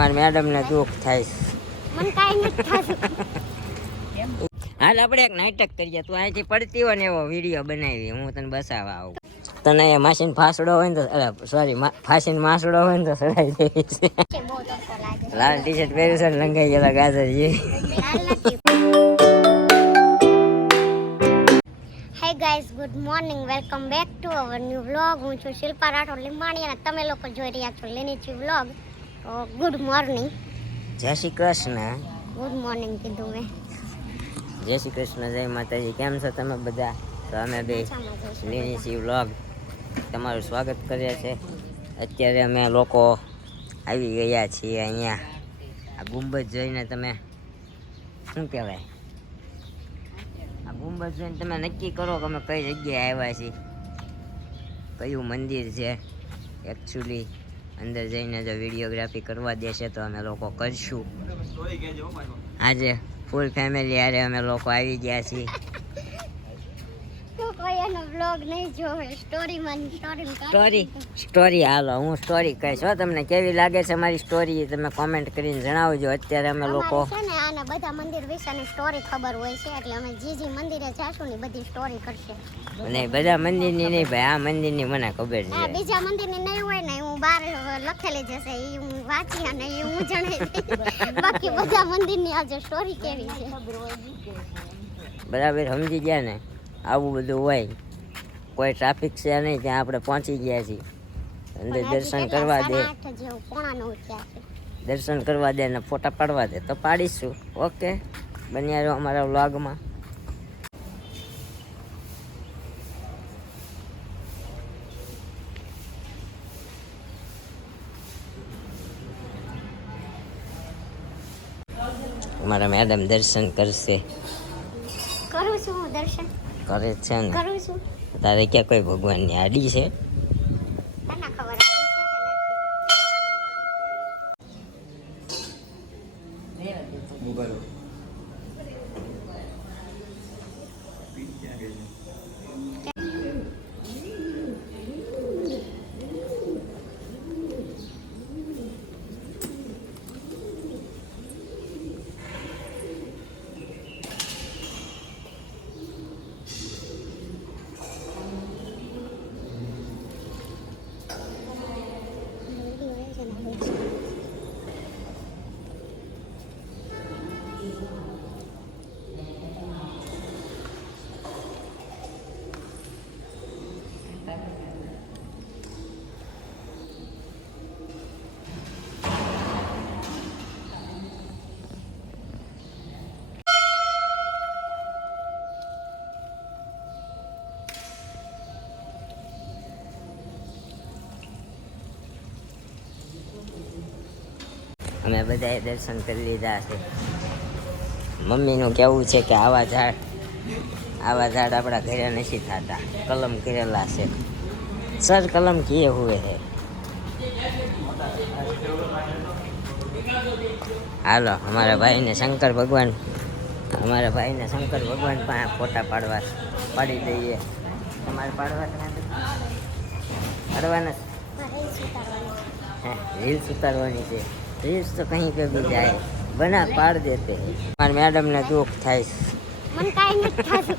મારી મેડમ ને દુઃખ થાય મને કાઈ નથી થાતું. હાલ આપણે એક નાટક કરીએ. તું અહીંથી પડતી હોય ને એવો વિડીયો બનાવી, હું તને બસાવવા આવું. તને એ માસીન ફાસડો હોય ને તો સોરી ફાસીન માસડો હોય ને તો સડાઈ દેવી છે. બહુ તડકો લાગે. લાલ ટી શર્ટ પહેર્યું છે ને લંગાઈ ગયેલા ગાજર જે. લાલ નથી. Hi guys, good morning, welcome back to our new vlog. હું છું શિલ્પા રાઠોડ લીંબાણી અને તમે લોકો જોઈ રહ્યા છો લેનીચી વ્લોગ. તો ગુડ મોર્નિંગ. જય શ્રી કૃષ્ણ. ગુડ મોર્નિંગ કીધું મેં. જય શ્રી કૃષ્ણ, જય માતાજી. કેમ છો તમે બધા? તો અમે બે લેનીચી વ્લોગ તમારું સ્વાગત કરીએ છીએ. અત્યારે અમે લોકો આવી ગયા છીએ અહીંયા. આ ગુંબજ જોઈને તમે શું કહેવાય, આ ગુંબજ જોઈને તમે નક્કી કરો કે અમે કઈ જગ્યાએ આવ્યા છીએ, કયું મંદિર છે. એકચ્યુઅલી અંદર જઈને જો વિડીયોગ્રાફી કરવા દેશે તો અમે લોકો કરશું. આજે ફૂલ ફેમિલી હારે અમે લોકો આવી ગયા છીએ. સ્ટોરી હાલો, હું સ્ટોરી કહીશ હો તમને. કેવી લાગે છે મારી સ્ટોરી તમે કોમેન્ટ કરીને જણાવજો. અત્યારે અમે લોકો છે ને આને બધા મંદિર વિશેની સ્ટોરી ખબર હોય છે, એટલે અમે જે મંદિરે જાશું ને બધી સ્ટોરી કરશે. નહીં, બધા મંદિરની નહીં ભાઈ, આ મંદિરની મને ખબર આ છે. બીજા મંદિરની નહીં હોય ને હું બહાર લખેલી જશે, એ હું વાંચી અને એ હું જણાવી. બાકી બધા મંદિરની આજે સ્ટોરી કેવી છે બરાબર સમજી ગયા ને? આવું બધું હોય, કોઈ ટ્રાફિક છે નહીં, ત્યાં આપણે પહોંચી ગયા છીએ. અંદર દર્શન કરવા દે, દર્શન કરવા દે ને ફોટા પાડવા દે તો પાડીશું. ઓકે, બન્યા રહો અમારા વ્લોગમાં. અમારા મેડમ દર્શન કરશે. કરું છું હું દર્શન. કરે છે ને? કરું છું. તારે ક્યાં કોઈ ભગવાનની આડી છે? તને ખબર અમે બધાએ દર્શન કરી લીધા છે. મમ્મીનું કહેવું છે કે આવા ઝાડ આપણા ઘરે નથી થતા, કલમ કરેલા છે. સર કલમ કિए हुए है. હાલો, અમારા ભાઈને શંકર ભગવાન પાસે ફોટા પાડી દઈએ. તમારે પાડવાના રીલ્સ ઉતારવાની છે. રીલ્સ તો કहीं पे भी जाए बना पाड़ देते हैं. મારી મેડમ ને દુઃખ થાય છે. મને કાઈ નથી થાતું.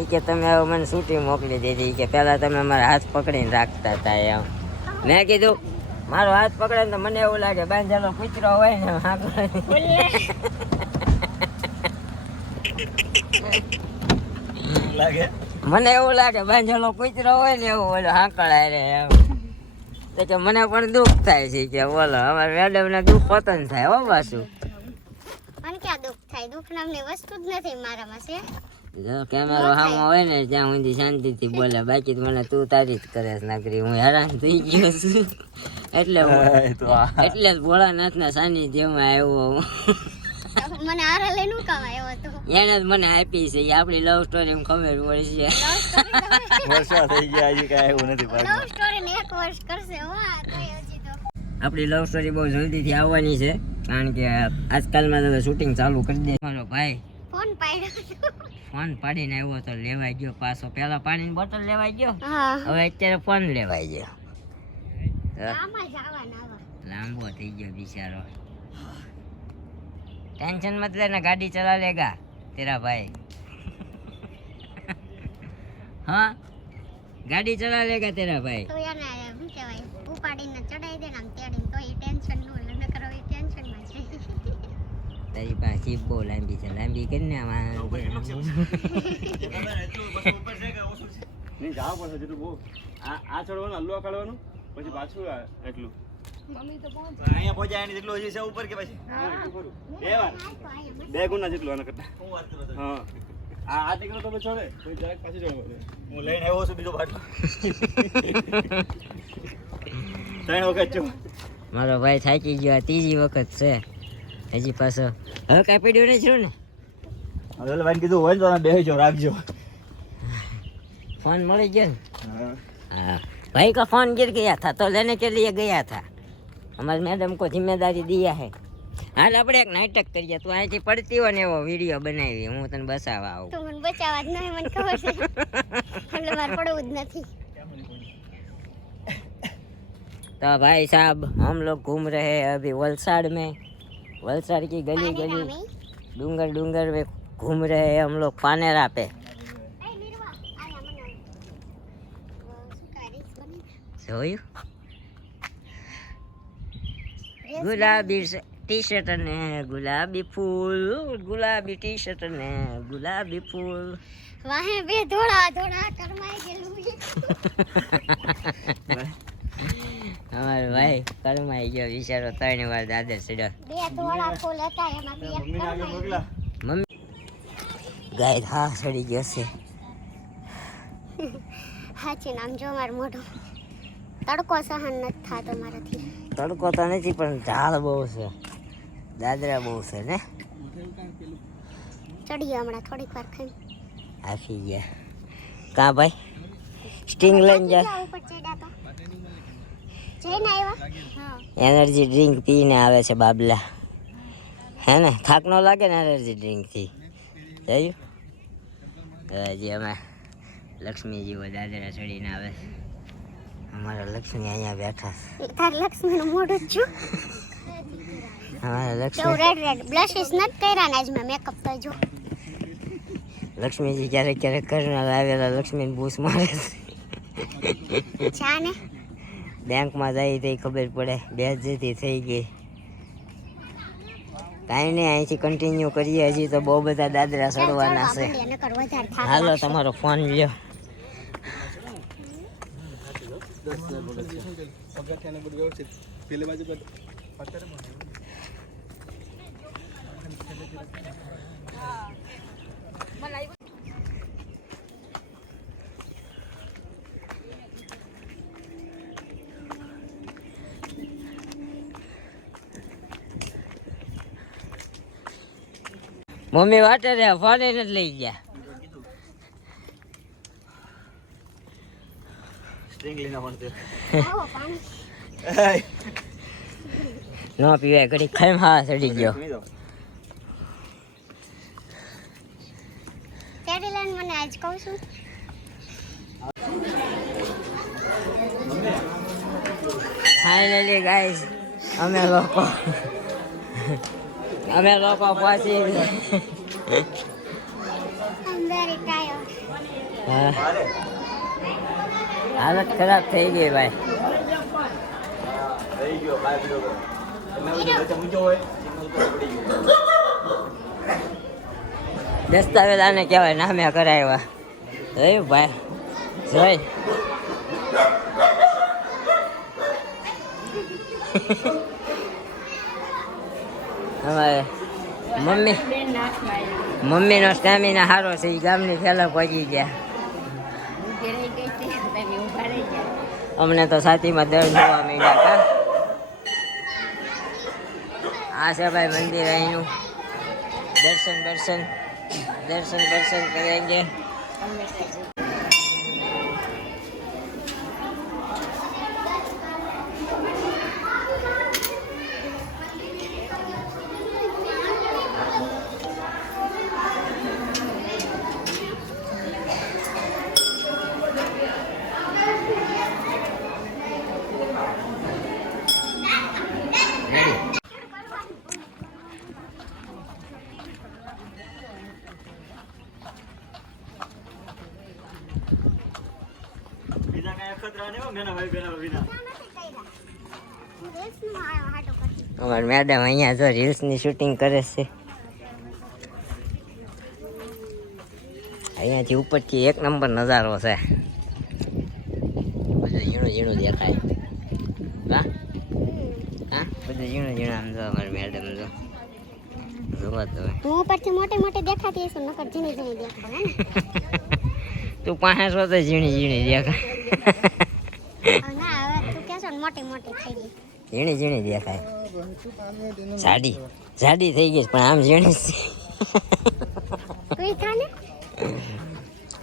એ કે તમે હવે મને છૂટી મોકલી દીધી, કે પહેલાં તમે મારા હાથ પકડીને રાખતા હતા એમ. મેં કીધું મારો હાથ પકડે ને તો મને એવું લાગે બાંધેલો કૂતરો હોય ને મને એવું લાગે બાંધેલો કૂતરો હોય ને એવું ઓલો હાંકળાય રે એમ. તો કે મને પણ દુઃખ થાય છે કે બોલો અમારા મેડમ ને દુઃખ પતન થાય. હો પાછું મને ક્યાં દુઃખ થાય? દુઃખ નામની વસ્તુ જ નથી મારામાં. છે કેમેરો સામે હોય ને ત્યાં સુધી શાંતિથી બોલે, બાકી મને તું તારી જ કરે નકરી. હું હેરાન થઈ ગયો છું એટલે જ ભોળાનાથના સાનિધ્યમાં આવ્યો. મને આરા લઈને હું કામ આવ્યો હતો? એને જ મને આપી છે. આપણી લવ સ્ટોરી એમ ખબર પડશે. વર્ષો થઈ ગયા, હજી કાંઈ એવું નથી. લવ સ્ટોરી ને 1 વર્ષ કરશે. વાહ, તો હજી તો આપણી લવ સ્ટોરી બહુ જલ્દીથી આવવાની છે, કારણ કે આજકાલમાં તો શૂટિંગ ચાલુ કરી દે. મારો ભાઈ ફોન પાડ્યો, ફોન પાડીને આવ્યો તો લેવાઈ ગયો પાછો. પેલા પાણીની બોટલ લેવાઈ ગયો, હા હવે અત્યારે ફોન લેવાઈ ગયો. આમાં જ આવવાના. લાંબો થઈ ગયો બિચારો. टेंशन मत लेना, गाड़ी चला लेगा तेरा भाई. हाँ, गाड़ी चला लेगा तेरा भाई. તો એને શું કહેવાય ઉપાડીને ચડાઈ દે ને આમ તેડીને તો એ ટેન્શન નો લે નકર હવે ટેન્શન માં છે. તારી પાસે જીપ બહુ લાંબી છે, લાંબી કરીને આમાં નહીં જાવ પડશે જેટલું બહુ આ ચડવાનું અલ્લુઆ કાઢવાનું પછી પાછું એટલું મમ્મી તો પહોંચ અહીંયા પહોંચ્યા એની જેટલું હજી છે ઉપર કે પછી બે વાર બે ગુના જેટલું આના કરતા હા આ ટીકરો તો છોડે તો જરાક પાછી જવું હું લઈને આવ્યો છું બીજો બાટલો 3 વખત છું મારો ભાઈ થાકી ગયો, ત્રીજી વખત છે હજી પાછો. હવે કાંઈ પડ્યું નહીં છું ને? હવે ભાઈ કીધું હોય ને તો બેસજો રાખજો. फोन मर गया. हाँ, भाई का फोन गिर गया था तो लेने के लिए गया था. हमारे मैडम को जिम्मेदारी दिया है. हाल આપણે એક નાટક કરીએ, તું અહીંથી પડતી હોય ને એવો વિડીયો બનાવી, હું તને બસાવવા આવું. તો મને બચાવવા જ નહીં, મને ખબર છે એટલે મારે પડવું જ નથી. तो भाई साहब हम लोग घूम रहे हैं अभी वलसाड़ में. वलसाड़ की गली गली डूंगर डूंगर में घूम रहे हैं हम लोग पानेरा पे. જોયું? ગુલાબી ટી શર્ટ ને ગુલાબી ફૂલ, ગુલાબી ટી શર્ટ ને ગુલાબી ફૂલ. વાહે બે ધોળા ધોળા કરમાઈ ગયેલું અમારો ભાઈ કરમાઈ ગયો બિચારો, 3 વાર દાદર ચડ્યો. બે ધોળા ફૂલ હતા એમાંથી એક કરમાઈ ગયું. મમ્મી ગાય હા ચડી ગયો છે. હાચી નામ જો મારું મોઢું તડકો સહન નથી થતો મારાથી. તડકો તો નથી પણ ઝાડ બહુ છે, દાદરા બહુ છે ને. ચડીએ હમણાં થોડીક વાર ખાઈ. આફી ગયા કા ભાઈ? સ્ટિંગ લઈને જા. ઉપર ચડ્યા તો જઈને આવ્યા. હા એનર્જી ડ્રિંક પીને આવે છે બાબલા, હે ને? થાક ન લાગે ને એનર્જી ડ્રિંકથી? જોયું? હજી અમે લક્ષ્મીજી દાદરા ચડીને આવે છે. અમારા લક્ષ્મી અહીંયા બેઠા છે. તાર લક્ષ્મીનું મોઢું જ છું. અમારા કેવું લક્ષ્મી રેડ રેડ બ્લશિસ નથી કર્યા ને આજ મેં મેકઅપ તો જો. લક્ષ્મીજી ક્યારેક ક્યારેક કરનાર આવેલા લક્ષ્મીને બૂસ મારે છે. ચા ને બેંકમાં જાય તો ખબર પડે બેજતી થઈ ગઈ. કાંઈ નહીં, અહીંથી કન્ટિન્યુ કરીએ, હજી તો બહુ બધા દાદરા ચડવાના છે. નકર વધારે થાક હાલો લાગશે. તમારો ફોન લ્યો. મમ્મી વાટે રે, ફોન નથી લઈ ગયા. સ્ટ્રિંગ લઈને પડતે આવો પાણી. ન પીવાય, ઘડી ખાઈ હા ચડી ગયો. તેડી લઈને મને આજ કહું છું. ફાઇનલી ગાઈસ અમે લોકો પહોંચી ગયા. I'm very tired. હા, હાલત ખરાબ થઈ ગઈ ભાઈ. થઈ ગયો બાય બીજો એટલે ઊંચો હોય સિગ્નલ પર પડી ગયો. દસ્તાવેજ આને કહેવાય, નામે કરાવ્યા. જોયું ભાઈ? જોઈ અમારે મમ્મીનો સ્ટેમિના સારો છે, એ ગામની ફેલા પહોંચી ગયા. અમને તો છાતીમાં દર્દ હોવા માંડ્યા. કા આ છે ભાઈ મંદિર, અહીંનું દર્શન કરેંગે. મેના ભાઈ બેના વિના હું રેસનું હાટો કરતી. અમારા મેડમ અહીંયા જો રીલ્સની શૂટિંગ કરે છે. અહીંયાથી ઉપરથી એક નંબર નજારો છે. બધું ઝીણું ઝીણું દેખાય. હા હા બધું ઝીણું ઝીણું આમ જો અમારી મેડમ જો જોવા તો હું ઉપરથી મોટી મોટી દેખાતી હશું, નકર ઝીણી ઝીણી દેખાય ને. તું પાસે છો તો ઝીણી ઝીણી દેખાય. ના હવે તું કહેશો ને મોટી મોટી થઈ ગઈ. ઝીણી ઝીણી દેખાય. જાડી જાડી થઈ ગઈ છે, પણ આમ ઝીણી જ છે. તું થા ને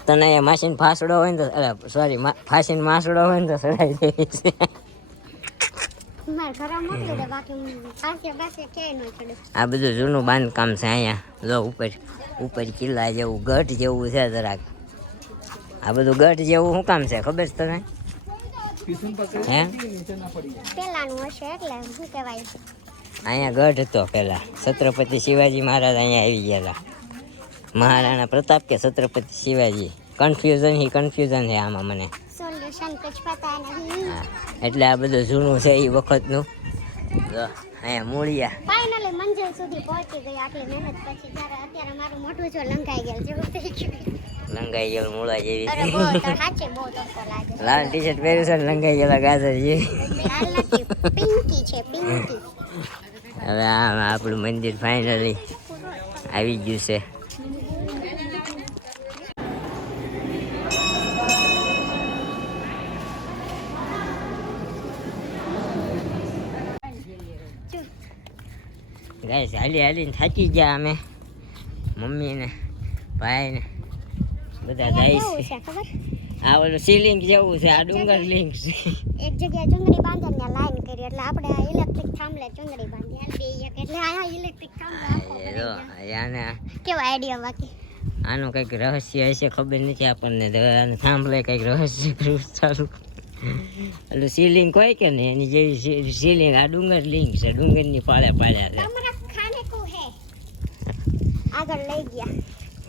તને એ માસીને ફાસડો હોય ને તો સોરી ફાસીને માસડો હોય ને તો સડાઈ દેવી છે. મારા ઘરે મોકલી દે, બાકી પાસે પાસે ક્યાંય ન ચડે. આ બધું જૂનું બાંધકામ છે અહીંયા જો ઉપર ઉપર કિલ્લા જેવું ગઢ જેવું છે જરાક. આ બધું ગઢ જેવું શું કામ છે ખબર છે તને? હે પેલાનું હશે એટલે શું કહેવાય. અહીંયા ગઢ હતો પેલા. છત્રપતિ શિવાજી મહારાજ અહીંયા આવી ગયેલા. મહારાણા પ્રતાપ કે છત્રપતિ શિવાજી, કન્ફ્યુઝન છે આમાં મને. સોલ્યુશન કુછ પતા નહીં. હા એટલે આ બધું જૂનું છે એ વખતનું. જો અહીંયા મૂળિયા. ફાઇનલી મંજિલ સુધી પહોંચી ગઈ આટલી મહેનત પછી. જ્યારે અત્યારે મારું મોઢું જો લંકાઈ ગયેલું જેવું થઈ ગયું. લંગાઈ ગયેલું મૂળા જેવી. અરે બહુ તો સાચે બહુ તડકો લાગે. લાલ ટી શર્ટ પહેર્યું છે ને લંગાઈ ગયેલા ગાજર જેવી. લાલ નથી, પિંકી છે પિંકી. હવે આ આપણું મંદિર ફાઇનલી આવી ગયું છે. ગાઈસ હાલી હાલીને થાકી ગયા અમે. મમ્મી ને ભાઈ ને બધા જાય કેવું છે. છે ખબર? આ ઓલું સીલિંગ જેવું છે, આ ડુંગર લિંક છે. એક જગ્યાએ ચુંદડી બાંધીને ત્યાં લાઈન કરી એટલે આપણે આ ઇલેક્ટ્રિક થાંભલે ચુંદડી બાંધી હાલ બે એક એટલે આ ઇલેક્ટ્રિક થાંભલો આખો એ જો આને કેવો આઈડિયા બાકી. આનું કંઈક રહસ્ય હશે ખબર નથી આપણને. તો આને સાંભળે કંઈક રહસ્ય કરવું ચાલુ. એટલે સીલિંગ કોઈ કે ને એની જેવી સીલિંગ. આ ડુંગર લિંક છે, ડુંગરની પાળે પાળ્યા છે. તમારા ખાને કો હે આગળ લઈ ગયા.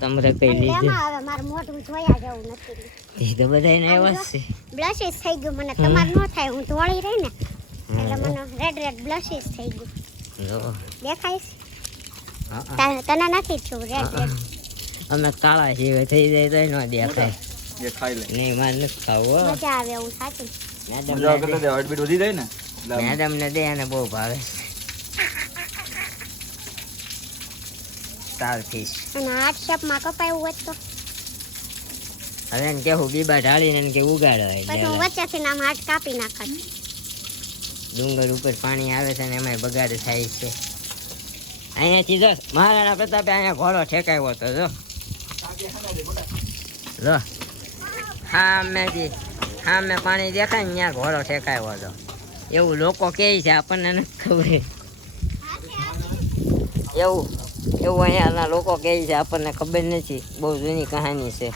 તમારે કઈ અને લીધું એમાં હવે મારું મોઢું જોયા જેવું નથી. એ તો બધાને આવ્યા છે. બ્લશિસ થઈ ગયું મને. તમારે ન થાય, હું ધોળી રહી ને એટલે મને રેડ રેડ બ્લશિસ થઈ ગયું. જો દેખાઈશ હા તને નથી છું રેડ રેડ. અમે કાળા છીએ, થઈ જાય તો ન દેખાય. એ ખાઈ લે નહીં મારે નથી ખાવું. મજા આવે એવું સાચું. મજા કરતા દે હાર્ટબીટ વધી જાય ને મેડમ ને દે અને બહુ ભાવે. સ્ટારફિશ. અને હાર્ટ શેપમાં કપાયું હોત તો હવે એને કેવું બીબા ઢાળીને એને કે ઉગાડો. પછી હું વચ્ચેથી નામ હાર્ટ કાપી નાખત. ડુંગર ઉપર પાણી આવે છે ને એમાંય બગાડ થાય છે. અહીંયાથી જો મહારાણા પ્રતાપે અહીંયા ઘોડો ઠેકાયો હતો. જો હા મેં પાણી દેખાય ને ત્યાં ઘોડો ઠેકાયો હતો. એવું લોકો કહે છે, આપણને નથી ખબર. એવું અહીંયાના લોકો કહે છે, આપણને ખબર નથી. બહુ જૂની કહાની છે,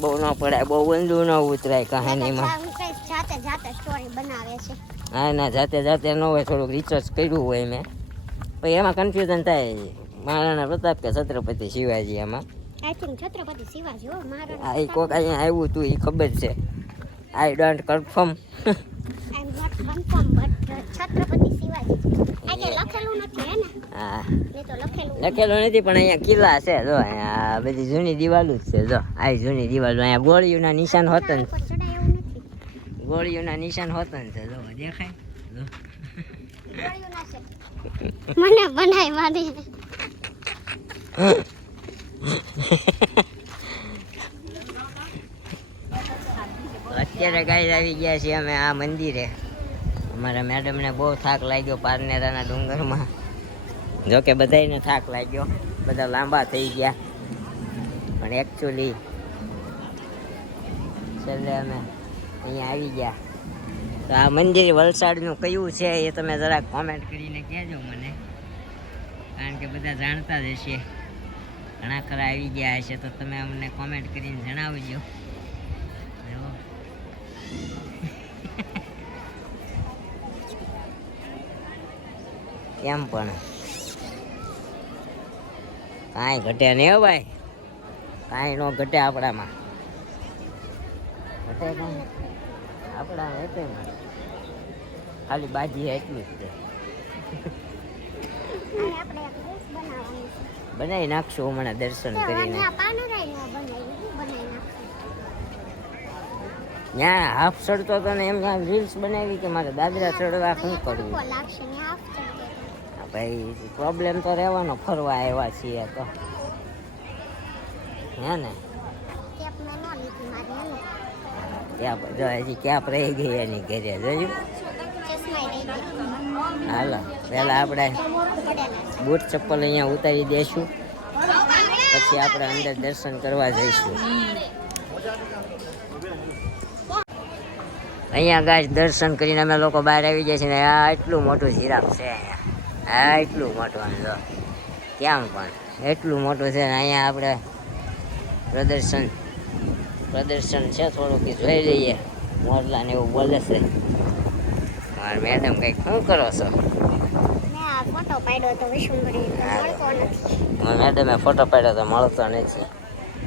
બહુ ન પડાય, બહુ ઊંધું ન ઉતરાય કહાનીમાં. જાતે જાતે સ્ટોરી બનાવે છે. હા ના જાતે ન હોય, થોડુંક રિસર્ચ કર્યું હોય મેં. પછી એમાં કન્ફ્યુઝન થાય મહારાણા પ્રતાપ કે છત્રપતિ શિવાજી. એમાં આઈ થિંક છત્રપતિ શિવાજી હો મહારાણા. આ કોક અહીંયા આવ્યું હતું એ ખબર છે. I don't confirm. I am not confirm but Chhatrapati Shivaji. આ કે લખેલું નથી હે ને? હા નહીં તો લખેલું લખેલું નથી, પણ અહીંયા કિલ્લા છે. જો અહીંયા બધી જૂની દિવાલો જ છે. જો આ જૂની દિવાલો. અહીંયા ગોળીઓના નિશાન હોતા ને, ઉપર ચડાય એવું નથી. ગોળીઓના નિશાન હોતા ને છે. જો દેખાય. જો ગોળીઓ ના છે. મને બનાય મારી. અત્યારે ગાય આવી ગયા છીએ અમે આ મંદિરે. અમારા મેડમને બહુ થાક લાગ્યો પારનેરાના ડુંગરમાં. જોકે બધાને થાક લાગ્યો, બધા લાંબા થઈ ગયા. પણ એકચ્યુઅલી છેલ્લે અમે અહીંયા આવી ગયા. તો આ મંદિર વલસાડનું કયું છે એ તમે જરાક કોમેન્ટ કરીને કહેજો મને, કારણ કે બધા જાણતા જ હશે. ઘણા ખરા આવી ગયા હશે તો તમે અમને કોમેન્ટ કરીને જણાવજો. એમ પણ કાંઈ ઘટે નહીં હો ભાઈ, કાંઈ ન ઘટે આપણામાં. ઘટે કાંઈ આપણા એટલે ખાલી બાજી એટલું જ છે. અહીં આપણે એક ડીશ બનાવવાની છે. બનાવી નાખશું હમણાં દર્શન કરીને. ત્યાં પાનરાઈ નો બનાવી, હું બનાવી નાખું. ત્યાં હાફ ચડતો હતો ને એમ રીલ્સ બનાવી કે મારે દાદરા ચડવા શું કરવું. તડકો લાગશે ને હાફ ચડકે. હા ભાઈ પ્રોબ્લેમ તો રહેવાનો, ફરવા આવ્યા છીએ તો હે ને. કેપ મેં ન લીધી મારી એને. ક્યાપ જો હજી ક્યાપ રહી ગઈ એની ઘરે જોયું. ચશ્મા રહી ગયા. હાલો પહેલાં આપણે પડેલા બૂટ ચપ્પલ અહીંયા ઉતારી દઈશું, પછી આપણે અંદર દર્શન કરવા જઈશું. અહીંયા ગાય દર્શન કરીને અમે લોકો બહાર આવી જાય છે ને આ એટલું મોટું જીરાફ છે અહીંયા. આ એટલું મોટું આમ જો ક્યાં પણ એટલું મોટું છે ને અહીંયા આપણે પ્રદર્શન છે થોડુંક જોઈ લઈએ. મોરલા ને એવું બોલે છે. મારા મેડમ કંઈક શું કરો છો? મેં આ ફોટો પાડ્યો તો વિશ્વંભરી મળતો નથી. મારા મેડમે ફોટો પાડ્યો તો મળતો નથી.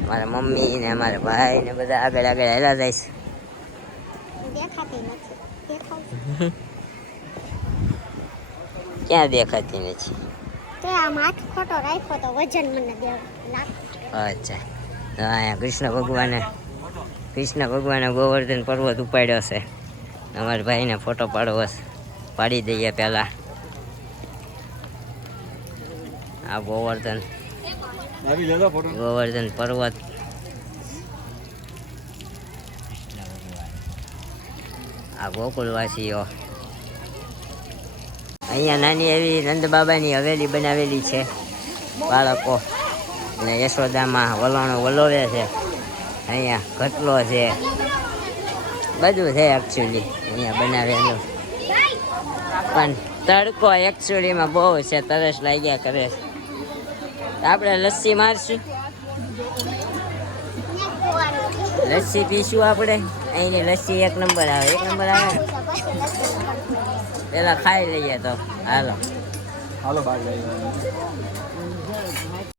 મારા મમ્મી ને મારા ભાઈ ને બધા આગળ આગળ હેલા જાય છે. દેખાતી નથી. દેખાવ ક્યાં દેખાતી નથી? તે આમ હાથ ખોટો રાખ્યો તો વજન મને દેવ લાગતું. અચ્છા તો અહીંયા કૃષ્ણ ભગવાને ગોવર્ધન પર્વત ઉપાડ્યો છે. અમારા ભાઈને ફોટો પાડવો છે, પાડી દઈએ પહેલાં. આ ગોવર્ધન પર્વત. આ ગોકુળવાસીઓ. અહીંયા નાની એવી નંદ બાબાની હવેલી બનાવેલી છે. બાળકો અને યશોદામાં વલણો વલોવે છે. અહીંયા ઘટલો છે, બધું છે એકચ્યુઅલી અહીંયા બનાવેલું. પણ તડકો એકચ્યુઅલીમાં બહુ છે, તરસ લાગ્યા કરે છે. આપણે લસ્સી મારશું, લસ્સી પીશું આપણે. અહીંની લસ્સી એક નંબર આવે, એક નંબર આવે ને. પેલા ખાઈ લઈએ તો હાલો. હાલો બાર